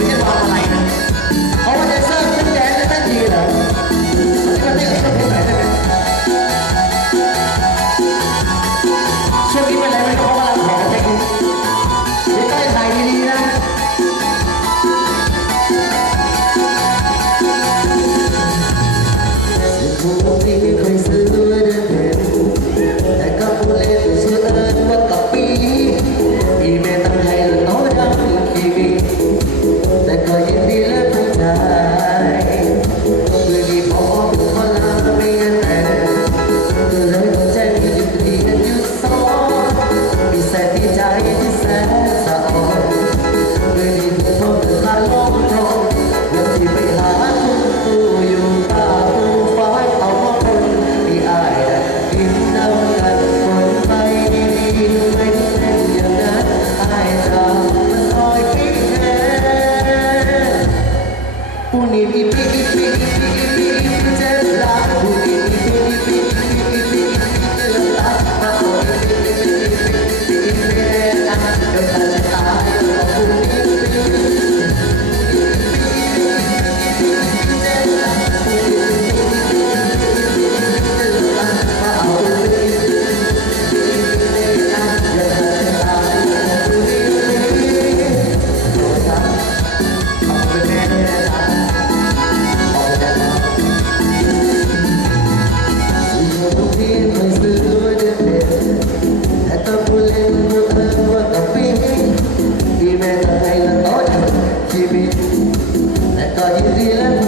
아, 감사합니다. แต่ก็ยินดีแล้ว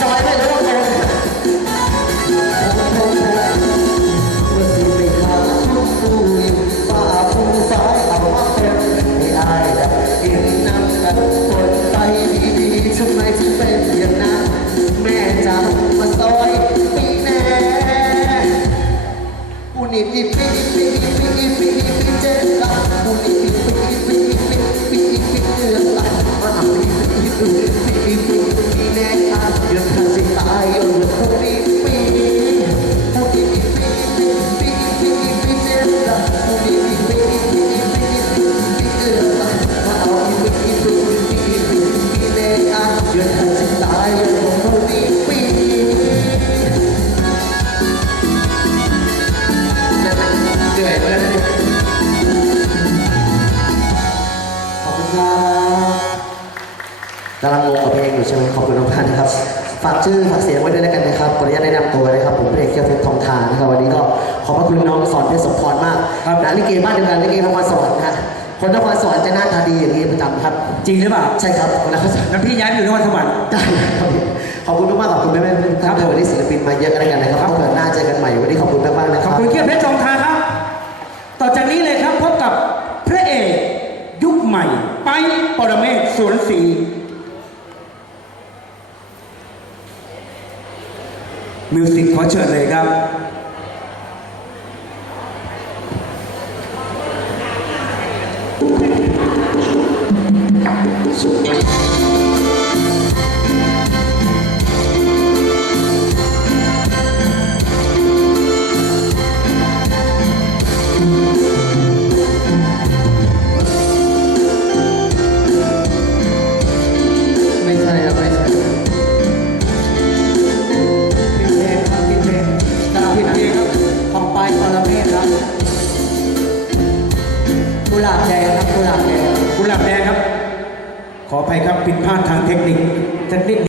ซอยได้เลย กำลังงงกับเพลงอยู่ใช่ไหมขอบคุณมากนครับ ฝากชื่อฝากเสียงไว้ด้วยแล้วกันนะครับขออนุญาตแนะนำตัวนะครับ ผมเอกเกียวเพชรทองทานนะครับ วันนี้ก็ขอบพระคุณน้องสอนเพชรสมพรมากครับนะลิเกบ้านเดียวกันลิเกนครสวรรค์นะฮะคนนครสวรรค์จะหน้าตาดีอย่างนี้ประจำครับ จริงหรือเปล่า ใช่ครับคนนครับพี่ย้ายไปอยู่นครสวรรค์ได้ครับขอบคุณมากๆขอบคุณแม่แม่ครับวันนี้ศิลปินมาเยอะกันแล้วกันนะครับขอบคุณหน้าใจกันใหม่วันนี้ขอบคุณมากๆนะครับขอบคุณเกียรติเพชรทองทานครับ ต่อจากนี้เลยครับพบกับพระเอกยุคใหม่ ไปปรเมศสวนศรี มิวสิกขอเชิญเลยครับสุด กุหลาบแดงครับกุหลาบแดงกุหลาบแดงครับ ขออภัยครับผิดพลาดทางเทคนิคสักนิด